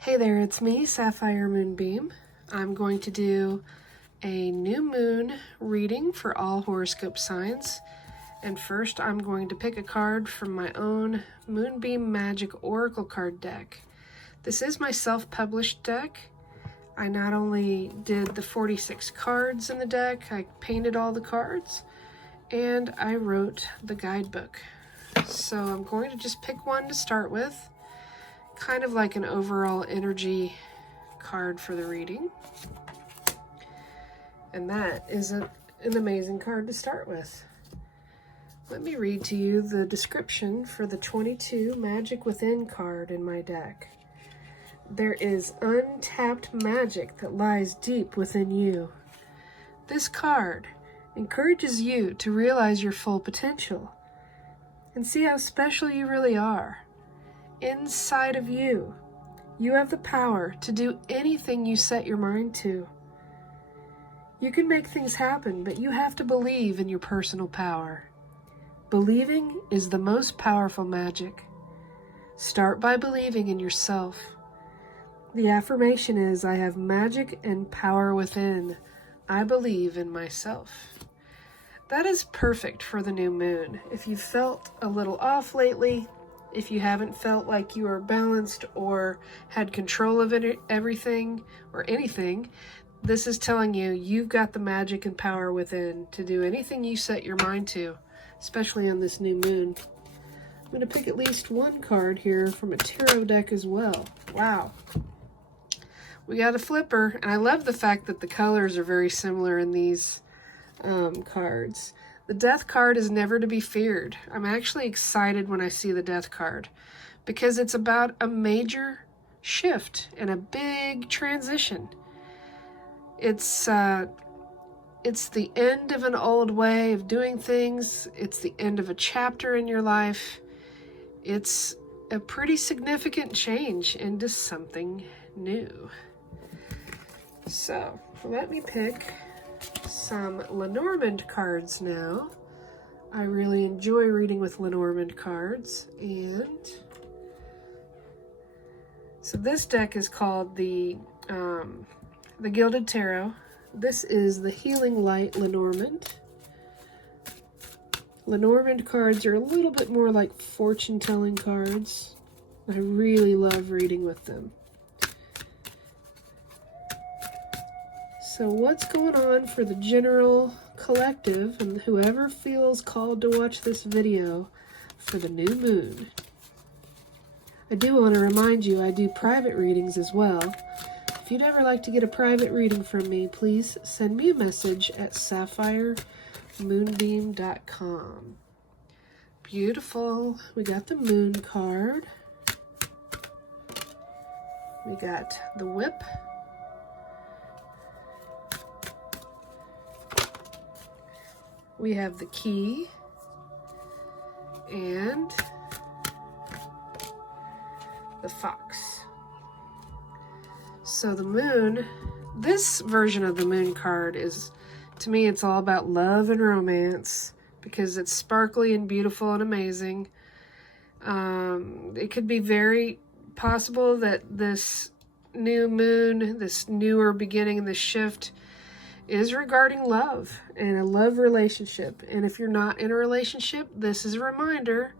Hey there, it's me, Sapphire Moonbeam. I'm going to do a new moon reading for all horoscope signs. And first, I'm going to pick a card from my own Moonbeam Magick Oracle card deck. This is my self-published deck. I not only did the 46 cards in the deck, I painted all the cards, and I wrote the guidebook. So I'm going to just pick one to start with, kind of like an overall energy card for the reading. And that is an amazing card to start with. Let me read to you the description for the 22 Magic Within card in my deck. There is untapped magic that lies deep within you. This card encourages you to realize your full potential and see how special you really are. Inside of you, you have the power to do anything you set your mind to. You can make things happen, but you have to believe in your personal power. Believing is the most powerful magic. Start by believing in yourself. The affirmation is, I have magic and power within. I believe in myself. That is perfect for the new moon. If you felt a little off lately, if you haven't felt like you are balanced or had control of everything or anything, this is telling you you've got the magic and power within to do anything you set your mind to, especially on this new moon. I'm going to pick at least one card here from a tarot deck as well. Wow. We got a flipper, and I love the fact that the colors are very similar in these cards. The death card is never to be feared. I'm actually excited when I see the death card because it's about a major shift and a big transition. It's the end of an old way of doing things. It's the end of a chapter in your life. It's a pretty significant change into something new. So let me pick some Lenormand cards now. I really enjoy reading with Lenormand cards, and so this deck is called the Gilded Tarot. This is the Healing Light Lenormand. Lenormand cards are a little bit more like fortune-telling cards. I really love reading with them. So what's going on for the general collective and whoever feels called to watch this video for the new moon? I do want to remind you I do private readings as well. If you'd ever like to get a private reading from me, please send me a message at sapphiremoonbeam.com. Beautiful. We got the moon card. We got the whip. We have the key and the fox. So the moon, this version of the moon card is, to me, it's all about love and romance because it's sparkly and beautiful and amazing. It could be very possible that this new moon, this newer beginning, this shift is regarding love and a love relationship. And if you're not in a relationship, this is a reminder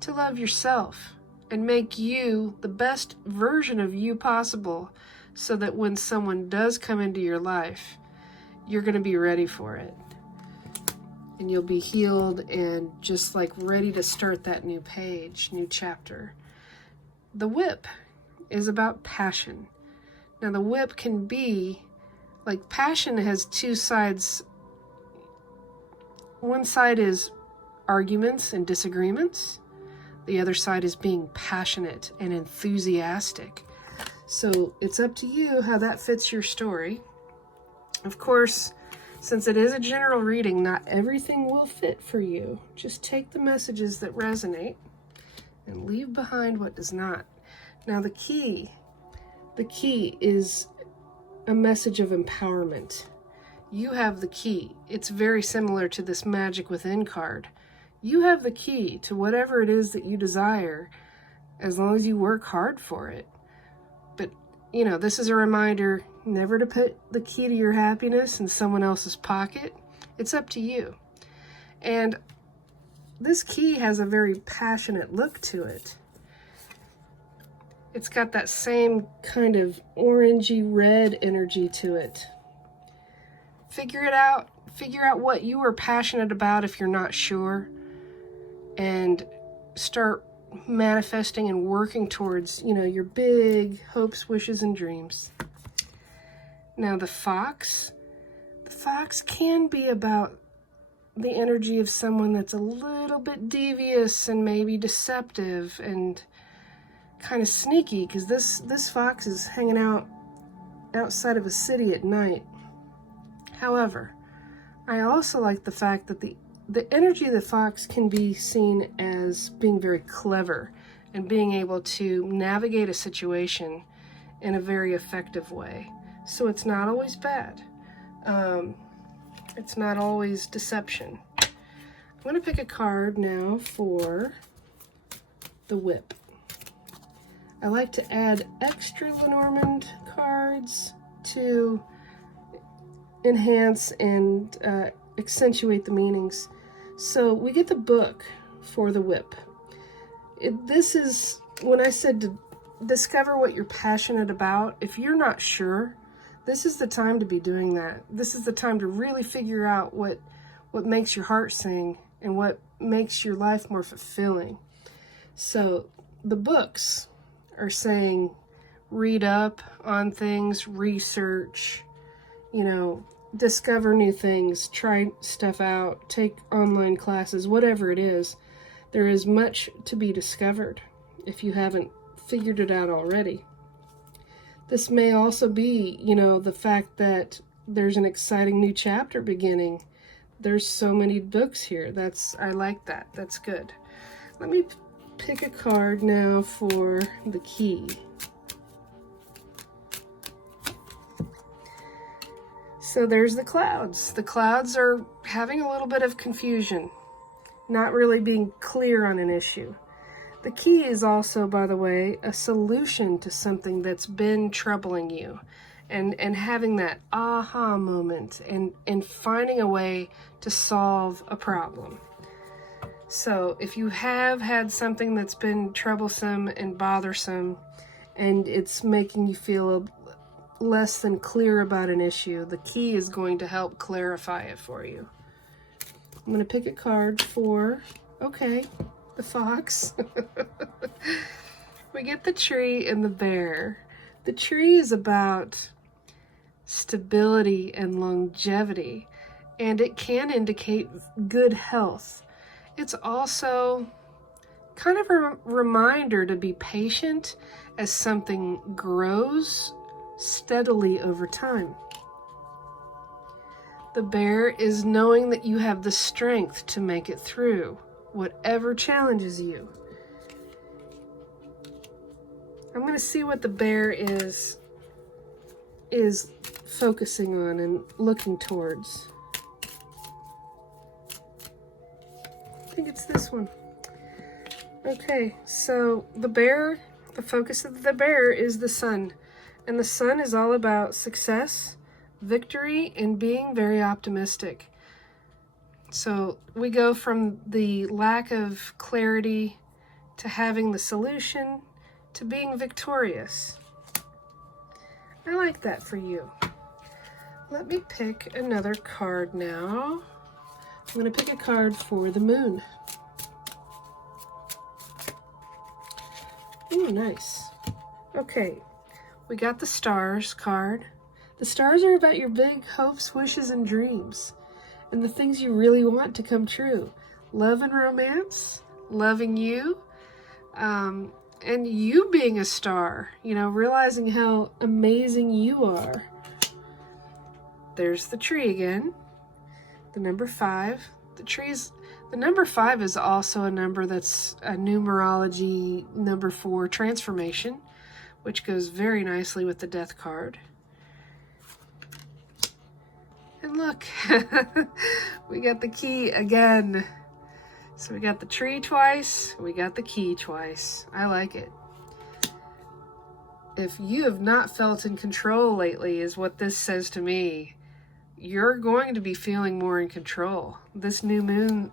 to love yourself and make you the best version of you possible so that when someone does come into your life, you're going to be ready for it. And you'll be healed and just like ready to start that new page, new chapter. The whip is about passion. Now the whip can be like, passion has two sides. One side is arguments and disagreements. The other side is being passionate and enthusiastic. So it's up to you how that fits your story. Of course, since it is a general reading, not everything will fit for you. Just take the messages that resonate and leave behind what does not. Now the key is a message of empowerment. You have the key. It's very similar to this Magic Within card. You have the key to whatever it is that you desire as long as you work hard for it. But you know, this is a reminder never to put the key to your happiness in someone else's pocket. It's up to you. And this key has a very passionate look to it. It's got that same kind of orangey red energy to it. Figure it out. Figure out what you are passionate about if you're not sure, and start manifesting and working towards, you know, your big hopes, wishes, and dreams. Now the fox can be about the energy of someone that's a little bit devious and maybe deceptive and kind of sneaky, because this fox is hanging out outside of a city at night. However, I also like the fact that the energy of the fox can be seen as being very clever and being able to navigate a situation in a very effective way. So it's not always bad. It's not always deception. I'm going to pick a card now for the whip. I like to add extra Lenormand cards to enhance and accentuate the meanings. So we get the book for the whip. This is when I said to discover what you're passionate about. If you're not sure, this is the time to be doing that. This is the time to really figure out what makes your heart sing and what makes your life more fulfilling. So the books are saying read up on things, research, you know, discover new things, try stuff out, take online classes, whatever it is. There is much to be discovered if you haven't figured it out already. This may also be, you know, the fact that there's an exciting new chapter beginning. There's so many books here. I like that. That's good. Let me pick a card now for the key. So there's the clouds. The clouds are having a little bit of confusion, not really being clear on an issue. The key is also, by the way, a solution to something that's been troubling you, and having that aha moment and finding a way to solve a problem. So if you have had something that's been troublesome and bothersome and it's making you feel less than clear about an issue, the key is going to help clarify it for you. I'm going to pick a card for, okay, the fox. We get the tree and the bear. The tree is about stability and longevity, and it can indicate good health. It's also kind of a reminder to be patient as something grows steadily over time. The bear is knowing that you have the strength to make it through whatever challenges you. I'm going to see what the bear is focusing on and looking towards. I think it's this one. Okay, so the focus of the bear is the sun. And the sun is all about success, victory, and being very optimistic. So we go from the lack of clarity to having the solution to being victorious. I like that for you. Let me pick another card now. I'm going to pick a card for the moon. Ooh, nice. Okay, we got the stars card. The stars are about your big hopes, wishes, and dreams, and the things you really want to come true. Love and romance, loving you, and you being a star, you know, realizing how amazing you are. There's the tree again, the number 5. The number 5 is also a number that's a numerology number 4 transformation, which goes very nicely with the death card. And look, we got the key again. So we got the tree twice, we got the key twice. I like it. If you have not felt in control lately, is what this says to me, you're going to be feeling more in control. This new moon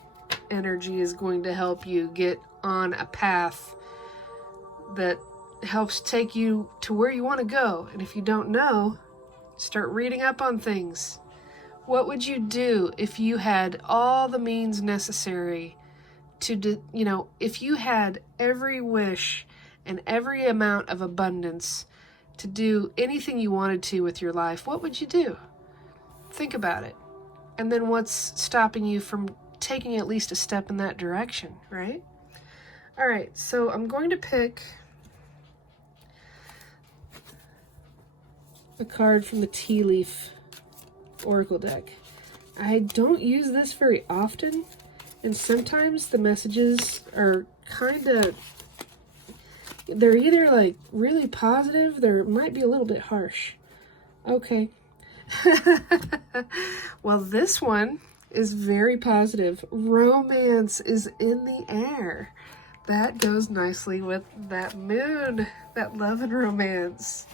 energy is going to help you get on a path that helps take you to where you want to go. And if you don't know, start reading up on things. What would you do if you had all the means necessary to, if you had every wish and every amount of abundance to do anything you wanted to with your life? What would you do? Think about it. And then what's stopping you from taking at least a step in that direction, right? All right, so I'm going to pick a card from the Tea Leaf Oracle deck. I don't use this very often, and sometimes the messages are they're either like really positive, they might be a little bit harsh. Okay. Well, this one is very positive. Romance is in the air. That goes nicely with that moon, that love and romance.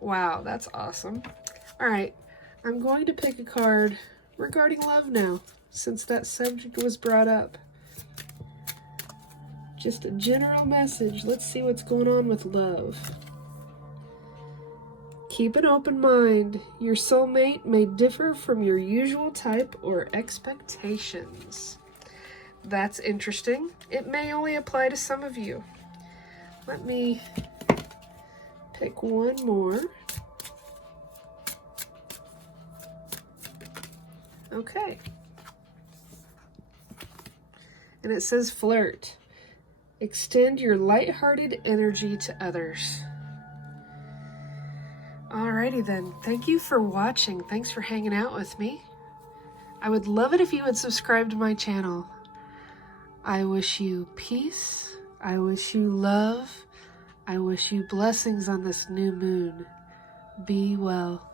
Wow, that's awesome. All right, I'm going to pick a card regarding love now, since that subject was brought up. Just a general message. Let's see what's going on with love. Keep an open mind. Your soulmate may differ from your usual type or expectations. That's interesting. It may only apply to some of you. Let me pick one more. Okay. And it says flirt. Extend your lighthearted energy to others. Alrighty then. Thank you for watching. Thanks for hanging out with me. I would love it if you would subscribe to my channel. I wish you peace. I wish you love. I wish you blessings on this new moon. Be well.